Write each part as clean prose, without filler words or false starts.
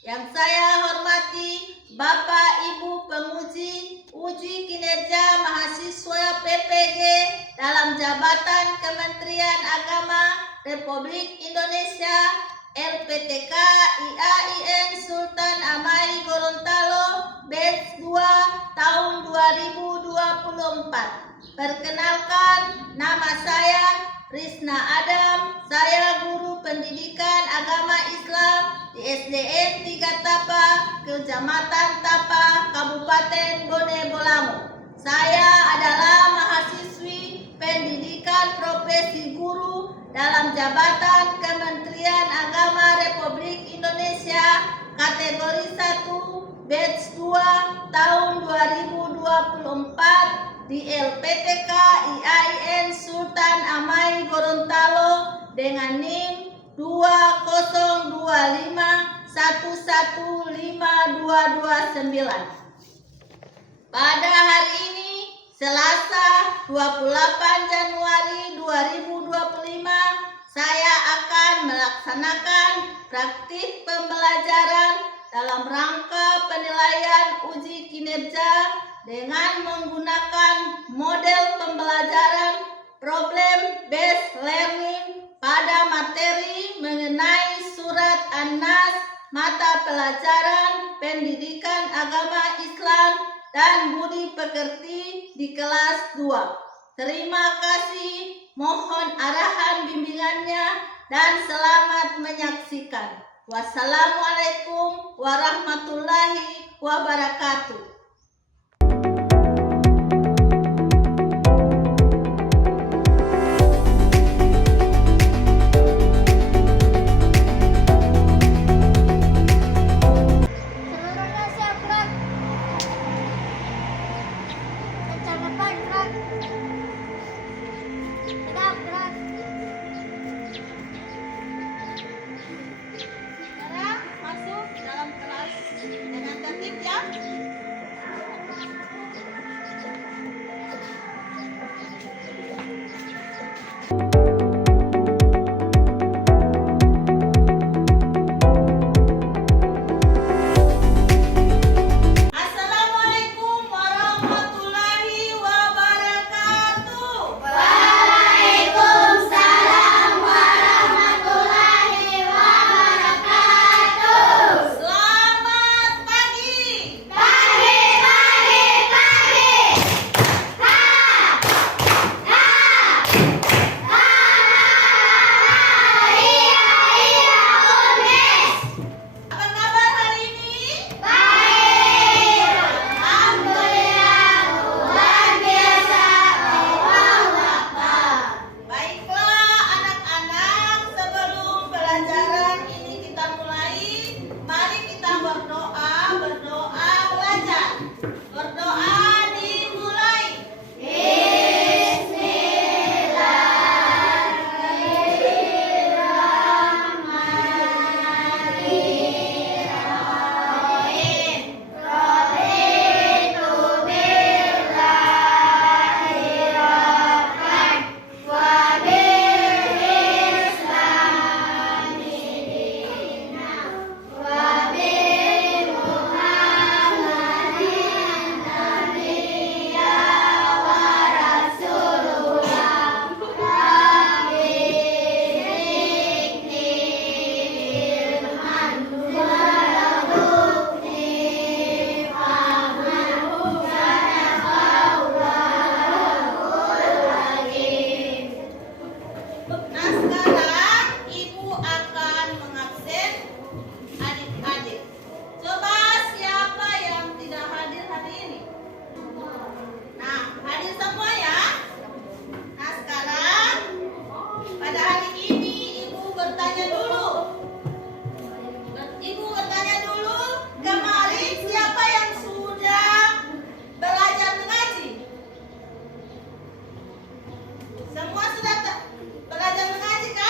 Yang saya hormati Bapak Ibu penguji uji kinerja mahasiswa PPG dalam jabatan Kementerian Agama Republik Indonesia LPTK IAIN Sultan Amai Gorontalo Batch 2 tahun 2024. Perkenalkan, nama saya Risna Adam, saya guru pendidikan agama Islam di SDN 3 Tapa, Kecamatan Tapa, Kabupaten Bone Bolango. Saya adalah mahasiswi pendidikan profesi guru dalam jabatan Kementerian Agama Republik Indonesia kategori 1 batch 2 tahun 2024 di LPTK IAIN Sultan Amai Gorontalo dengan NIM 2025115229. Pada hari ini, Selasa 28 Januari 2025, saya akan melaksanakan praktik pembelajaran dalam rangka penilaian uji kinerja dengan menggunakan model pembelajaran problem based learning pada materi mengenai surat An-Nas mata pelajaran pendidikan agama Islam dan budi pekerti di kelas 2. Terima kasih, mohon arahan bimbingannya dan selamat menyaksikan. Wassalamualaikum warahmatullahi wabarakatuh. Semua sudah belajar mengaji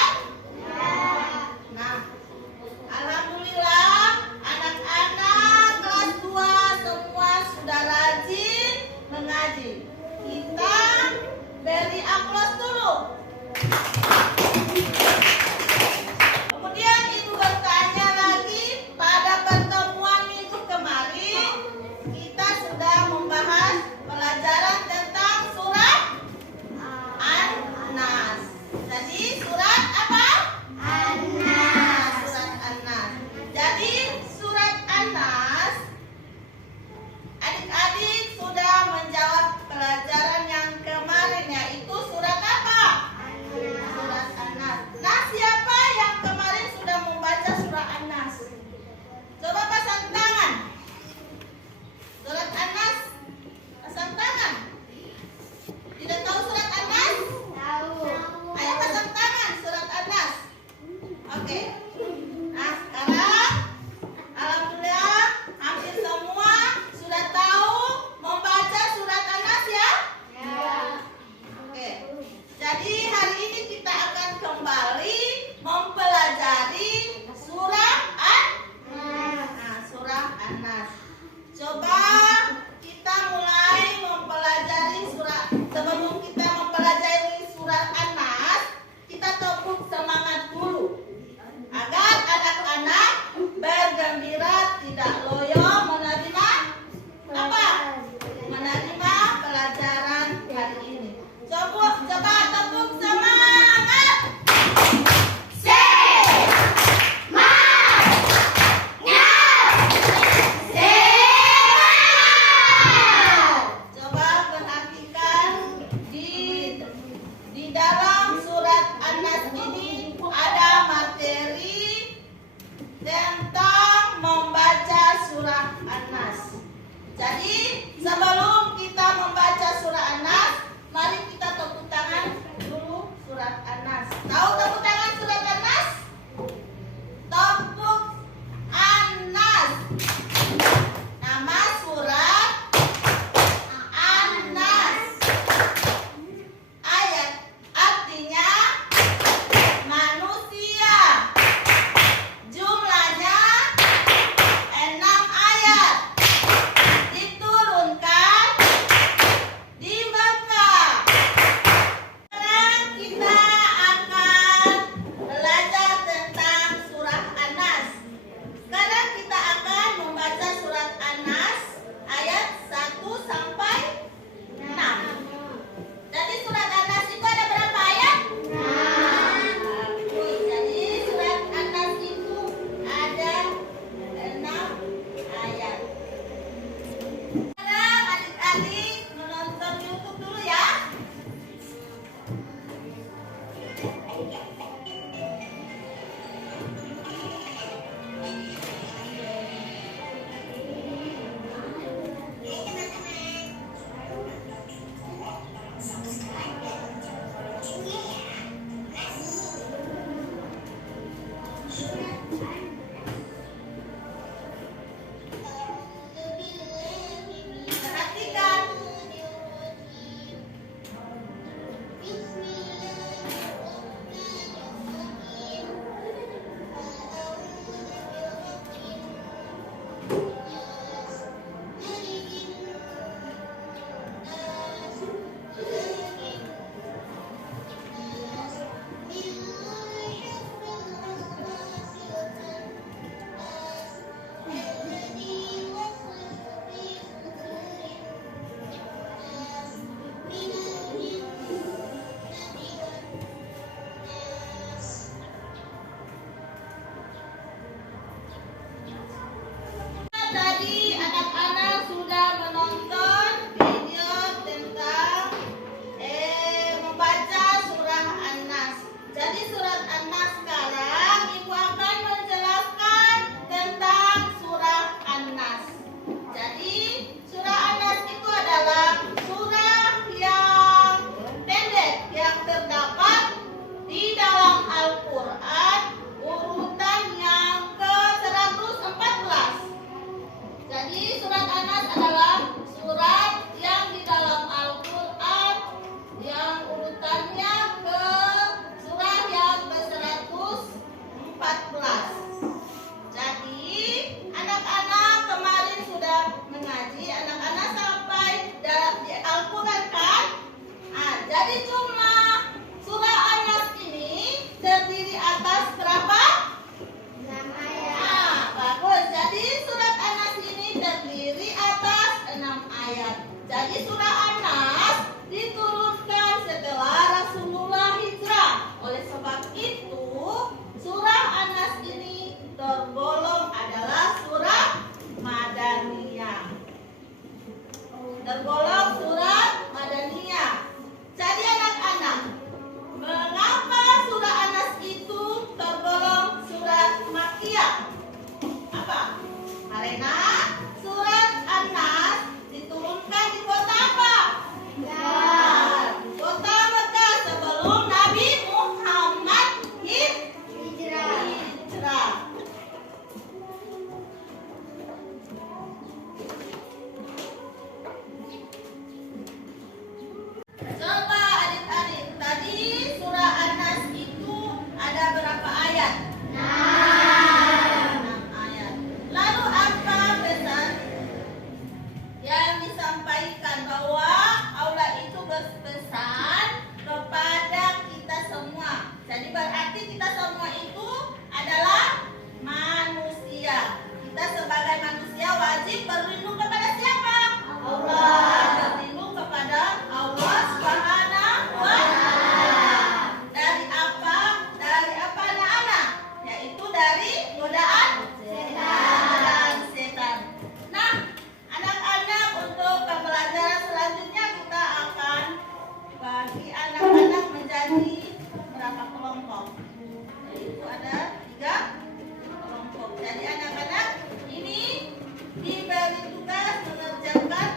Jadi sebelum kita membaca surah An-Nas, mari kita tepuk tangan dulu surat An-Nas. Tahu tepuk tangan surat An-Nas? Tepuk An-Nas. Nama surat An-Nas. Ayat artinya manusia. Jumlahnya 6 ayat. Diturunkan di Mekah. Sekarang kita akan belajar tentang surah An-Nas. Sekarang kita akan membaca surat An-Nas ayat 1 sampai 6. Jadi surat An-Nas itu ada berapa ayat? 6. Jadi surat An-Nas itu ada 6 ayat. Sekarang adik-adik menonton YouTube dulu ya. Perhatikan. Tadi anak-anak sudah menonton video tentang membaca surah An-Nas. Jadi surat An-Nas sekarang Ibu akan menjelaskan tentang surah An-Nas. Jadi surah An-Nas itu adalah surah yang pendek yang terdapat di dalam Al-Quran urutan yang ke-114. Jadi surat An-Nas adalah surat yang di dalam Al-Quran yang urutannya ke surah yang ke-114. Jadi anak-anak kemarin sudah mengaji, anak-anak sampai di Al-Quran kan? Jadi jumlah surah An-Nas ini terdiri atas berapa? 6 ayat. Bagus. Jadi surat An-Nas ini terdiri atas 6 ayat. Jadi surah An-Nas diturunkan setelah Rasulullah hijrah. Oleh sebab itu, surah An-Nas ini tergolong adalah surah Madaniyah. Tergolong surah Madaniyah. Jadi anak-anak, mengapa surah An-Nas itu tergolong surat Makkiyah? Apa? Karena surat An-Nas diturunkan di kota apa? Kota Mekah sebelum Nabi Muhammad hijrah. Coba adik-adik, tadi surah An-Nas itu ada berapa ayat? 6 ayat. Lalu apa pesan yang disampaikan, bahwa Allah itu berpesan kepada kita semua. Jadi berarti kita semua itu adalah manusia. Kita sebagai manusia wajib berlindung kepada siapa? Allah. Berlindung kepada Allah Subhanahu wa Ta'ala. Dari apa? Dari apa anak-anak? Yaitu dari godaan setan. Nah, anak-anak, untuk pembelajaran selanjutnya kita akan bagi anak-anak menjadi berapa kelompok? Yaitu ada 3 kelompok. Jadi anak-anak ini diberi tugas mengerjakan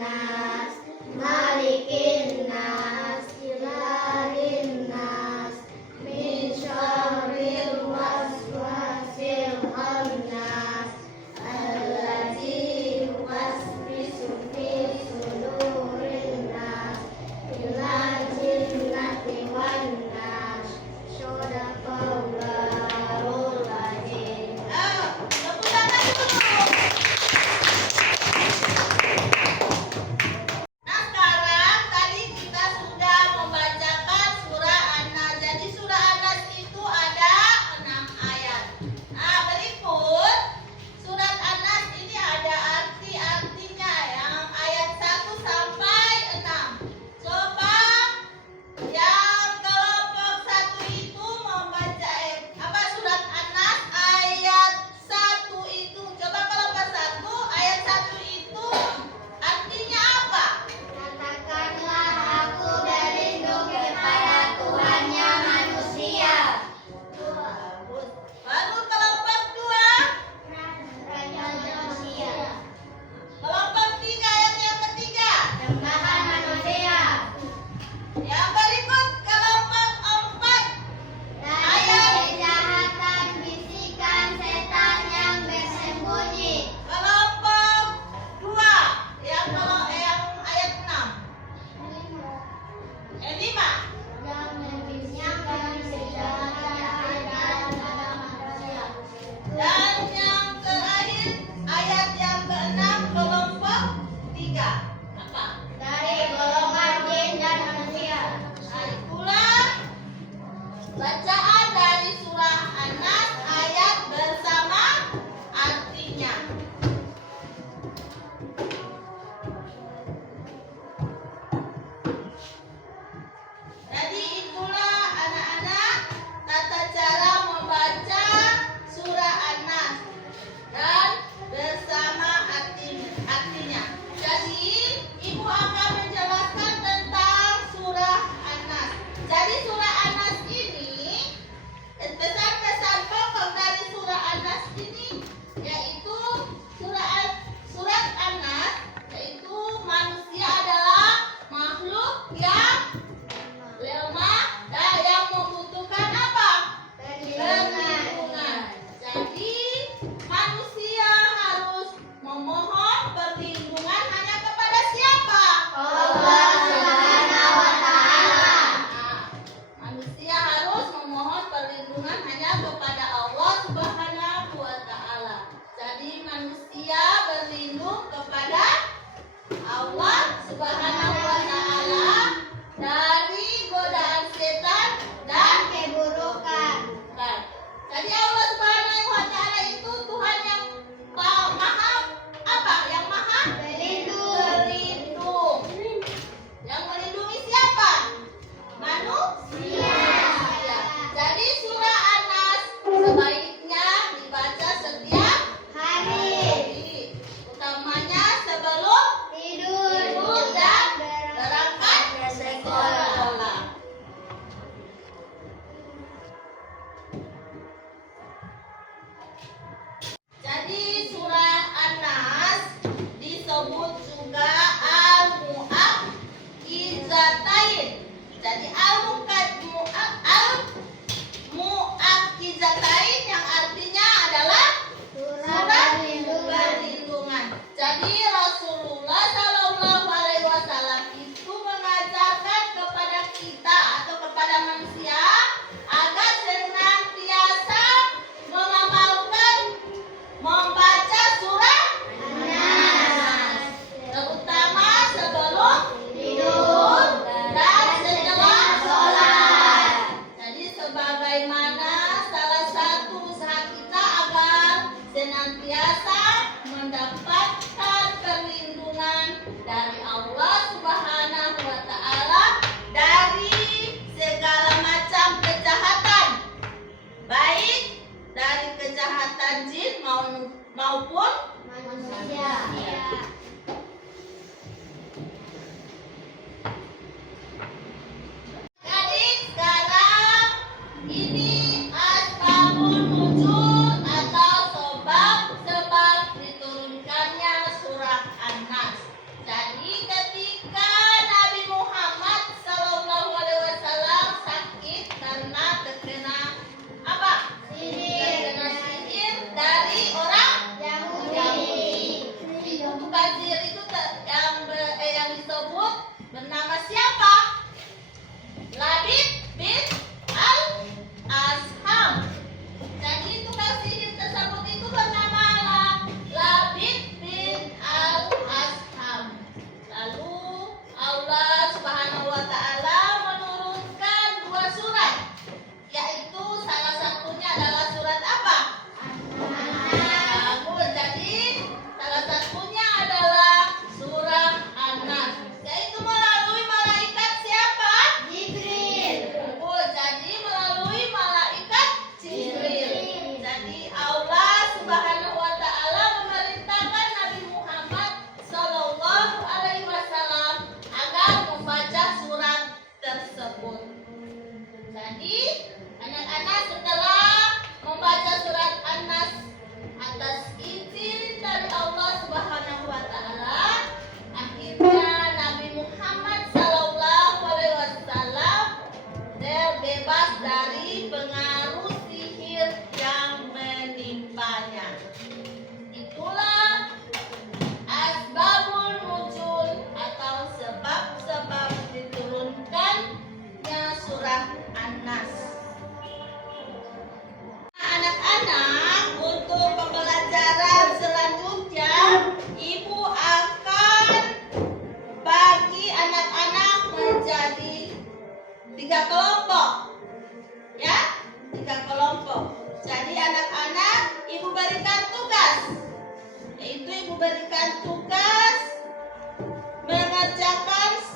nas, malikin nas, ilahin nas, min syarril waswasil khannas, allazi yuwaswisu fi sudurin nas, minal jinnati wan nas. Shadaqallahul azim. Tepuk tangan dulu. Nah, sekarang tadi kita sudah membacakan surah An-Nas. Jadi surah An-Nas itu ada 6 ayat. Nah, berikut surat An-Nas ini ada arti-artinya yang ayat 1 sampai 6. Coba yang kelompok 1 itu membaca apa surat An-Nas ayat 1 itu. Coba kelompok 1 ayat 1 itu artinya apa? Katakanlah aku berlindung kepada Tuhannya manusia. Baru kelompok 2, Raja manusia. kelompok 3 ayat yang ketiga. Sembahan manusia. Yang berikut kelompok 4 Dari kejahatan bisikan setan yang bersembunyi. kelompok 2 yang ayat 6. 5. Yang membisikan kejahatan setan pada manusia. Dan yang terakhir ayat yang ke-6 kelompok 3. Apa? Dari golongan jin dan manusia. Nah, itulah bacaan dari surah An-Nas ayat bersama artinya. Jadi itulah anak-anak tata cara membaca surah An-Nas dan bersama artinya. Jadi ibu akan menjelaskan tentang surah An-Nas. Jadi surah An-Nas ini pesan-pesan pokok dari surah An-Nas ini yaitu surat An-Nas yaitu manusia adalah makhluk yang lemah dan yang membutuhkan apa? Perlindungan. Jadi manusia harus memohon perlindungan hanya kepada siapa? Allah Subhanahu wa Ta'ala. Nah, manusia harus memohon perlindungan hanya kepada Allah Subhanahu wa Ta'ala. Jadi manusia berlindung kepada Allah Subhanahu wa Ta'ala dari godaan setan dan Keburukan. keburukan. Jadi Allah Subhanahu wa Ta'ala itu Tuhan yang maha apa? Yang maha Berlindung. pelindung. Yang melindungi siapa? Manusia. Jadi surah An-Nas sebaiknya dibaca setiap Hari. hari, utamanya sebelum Tidur dan berangkat ke sekolah. sekolah. Jadi surah An-Nas disebut juga Al-Mu'akkizatain. Jadi Al-Mu'akkizatain yang artinya adalah surat perlindungan. Jadi Rasulullah Shallallahu Alaihi Wasallam itu mengajarkan kepada kita atau kepada manusia agar senantiasa mengamalkan membaca surat An-Nas, terutama sebelum Tidur dan setelah sholat. Jadi sebagaimana salah satu usaha kita agar senantiasa mendapatkan perlindungan dari Allah Subhanahu wa Ta'ala dari segala macam kejahatan, baik dari kejahatan jin maupun Manusia. Jadi sekarang ini asbabun nuzul atau sebab diturunkannya surah An-Nas. Jadi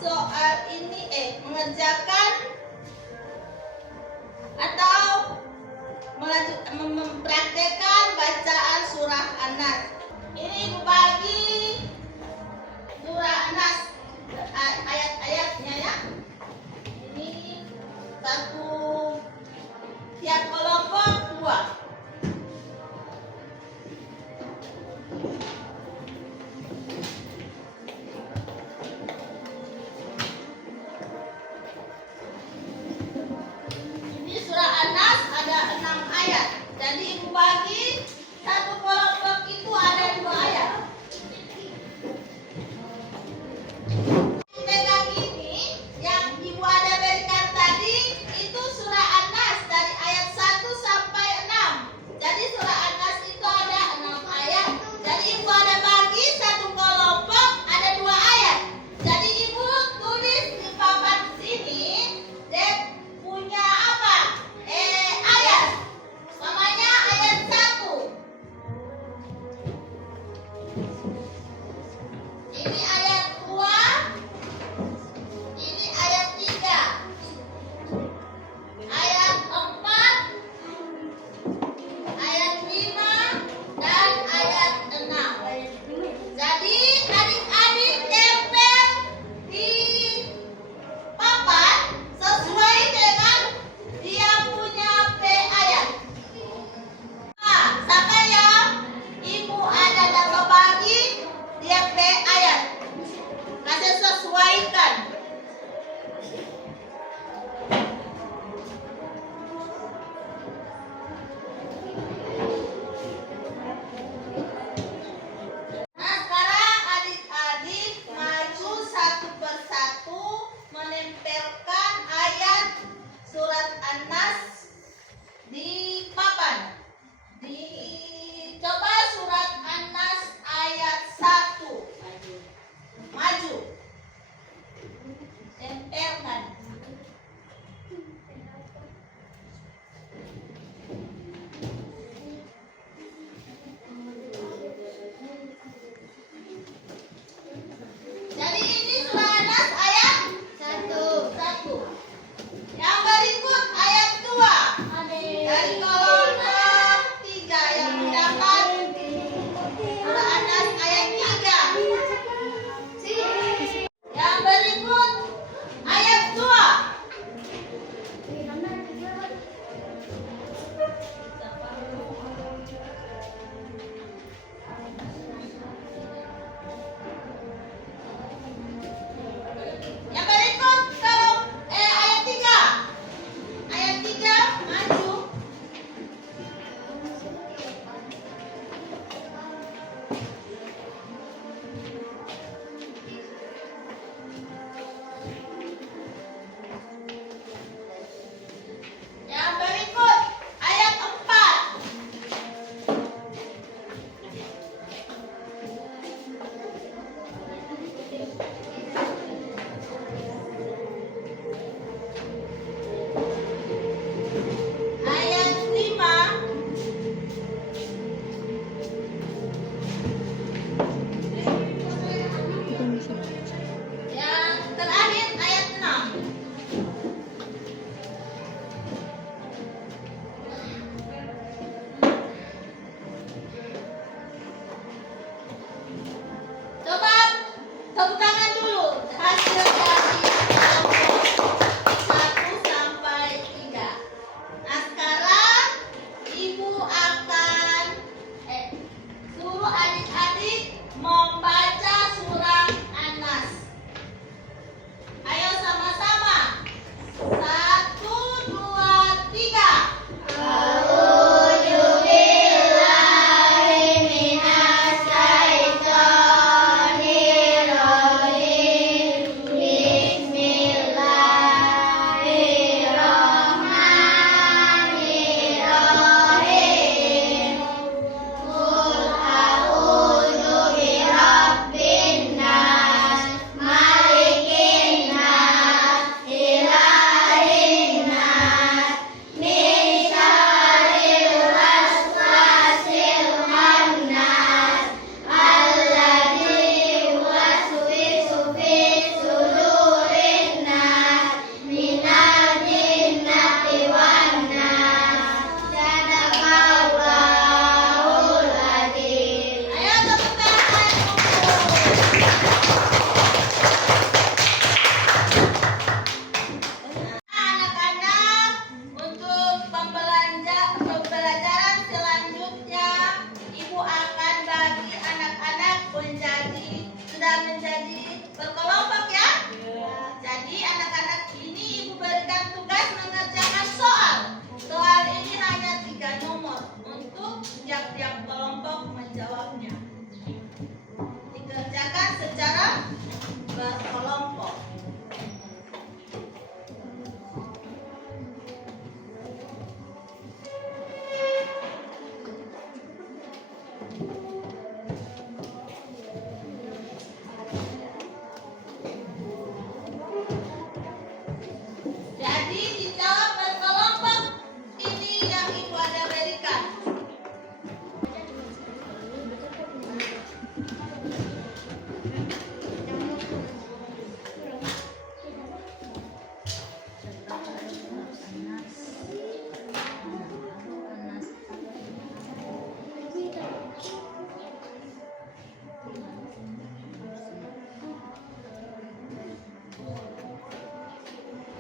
soal ini mengerjakan atau mempraktekkan bacaan surah An-Nas. Ini Ibu bagi surah An-Nas ayat-ayatnya ya. Ini satu, tiap kelompok dua. Ini surah An-Nas ada 6 ayat. Jadi Ibu bagi satu kelompok itu ada 2 ayat. Pegang ini yang Ibu ada berikan tadi itu surah An-Nas dari ayat 1 sampai 6. Jadi surah An-Nas itu ada 6 ayat. Jadi Ibu ada bagi satu kelompok ada 2 ayat. Jadi Ibu tulis di papan sini dan punya apa? Ayat. Namanya ayat 1. Ini ayat 2. Ini ayat 3. Ayat 4. Ayat 5 dan ayat 6. Jadi adik-adik tempel di papan sesuai dengan dia punya ayat. Nah, siapa yang Ibu ada dapat bagi dia ayat. Kasih sesuaikan. Nah, sekarang adik-adik maju satu persatu menempelkan ayat surat An-Nas di papan. Coba surat An-Nas ayat 1. Maju.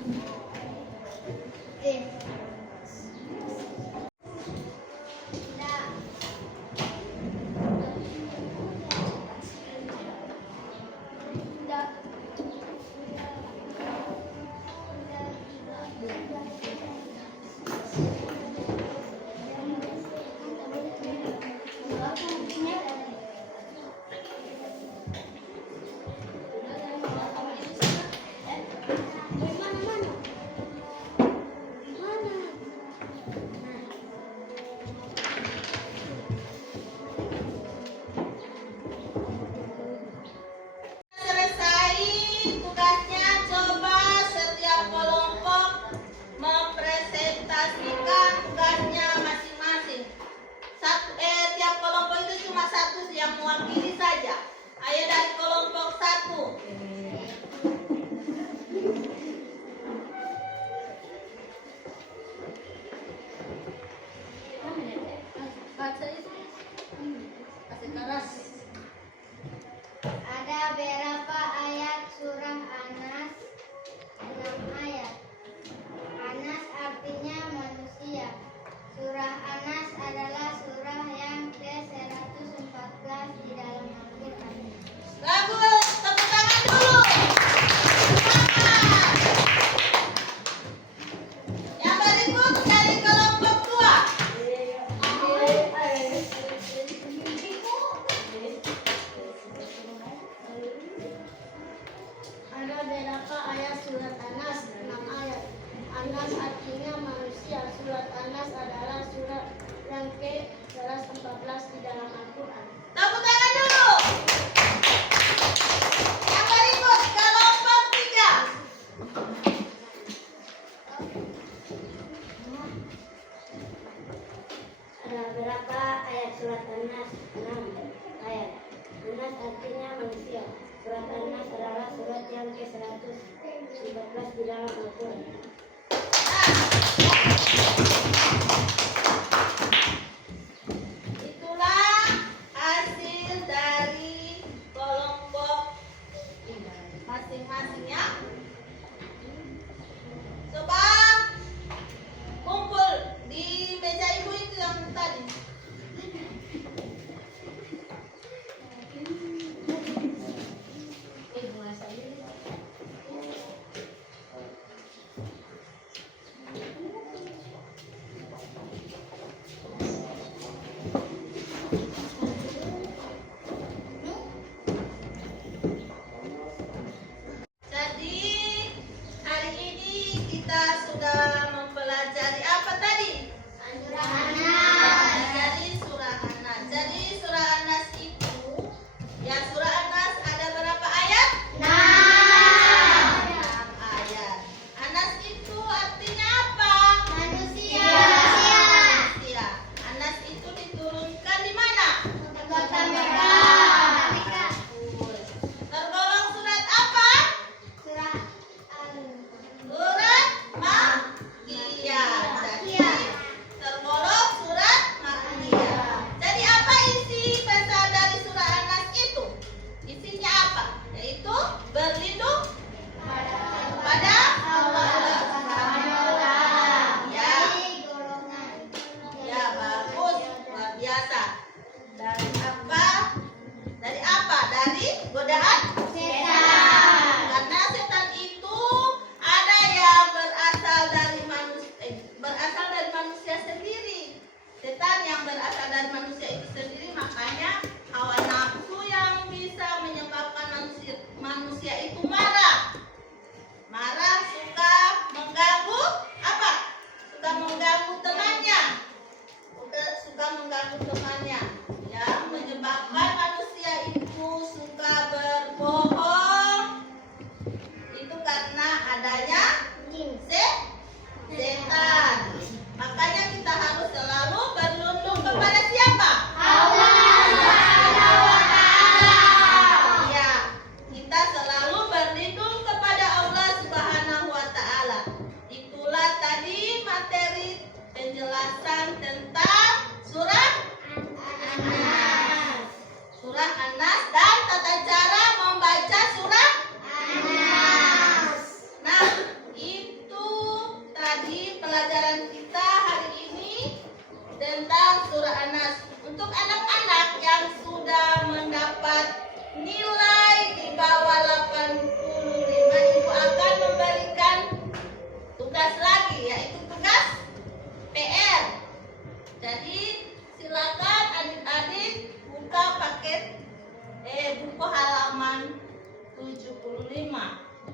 Selesai tugasnya, coba setiap kelompok mempresentasikan tugasnya masing-masing. Tiap kelompok itu cuma satu yang mewakili saja. Ayo dari kelompok 1. Ada berapa ayat surah Anas? 6 ayat. Anas artinya manusia. Surah Anas adalah surah yang ke-114 di dalam Al-Quran. Bagus, tepuk tangan dulu. Semangat. Yang berikut dari kelompok 2. Ada berapa ayat surat Anas? 6 ayat. Anas artinya manusia. Surat Anas adalah surat yang ke-114 di dalam Al-Quran. Tepuk tangan dulu. Yang berikut kelompok 3. Ada berapa ayat surat Anas? 6 ayat. Anas artinya manusia. Surat Anas adalah surat yang ke-114 di dalam Al-Quran. Itulah hasil dari kelompok masing-masing ya. Coba kumpul di meja ibu itu yang tadi. Jadi hari ini kita sudah mempelajari apa tadi? Mempelajari surah Anas. Jadi surah Anas itu, ya surah Anas ada berapa ayat? 6 ayat. Anas itu artinya apa? Manusia. Manusia. Anas itu diturunkan di mana? Kota Mekah. Bagus. Tergolong surat apa? Surah Surat Makkiyah. Jadi tergolong surat Makkiyah. Jadi apa isi pesan dari surah Anas itu? Isinya apa? Yaitu berlindung kepada Allah. Ya, ya bagus, luar biasa. Dari apa? Dari apa? Dari godaan karena setan itu ada yang berasal dari manusia sendiri. Setan yang berasal dari manusia itu sendiri, makanya hawa nafsu yang bisa menyebabkan manusia itu marah. Marah, suka mengganggu apa? Suka mengganggu temannya. Suka mengganggu temannya. Yang menyebabkan manusia itu suka berbohong. Itu karena adanya setan. Makanya kita harus selalu berlindung kepada siapa? Ya, kita selalu berlindung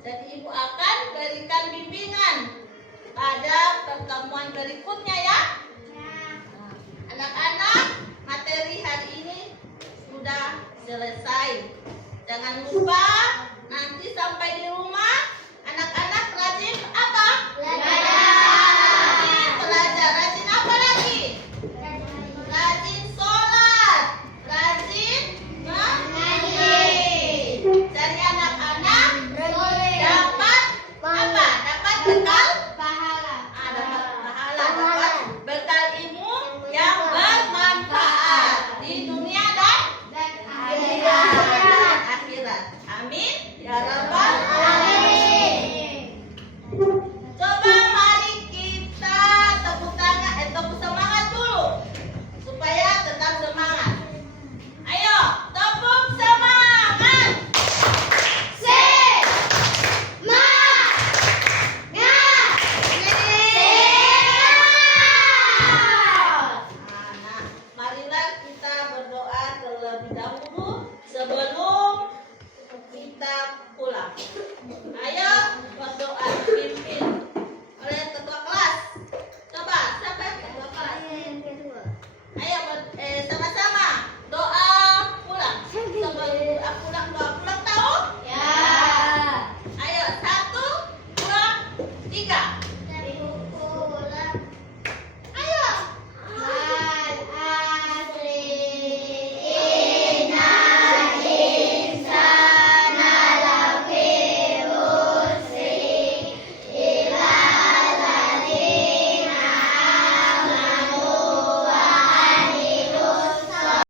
Jadi ibu akan berikan bimbingan pada pertemuan berikutnya ya. Nah, anak-anak, materi hari ini sudah selesai. Jangan lupa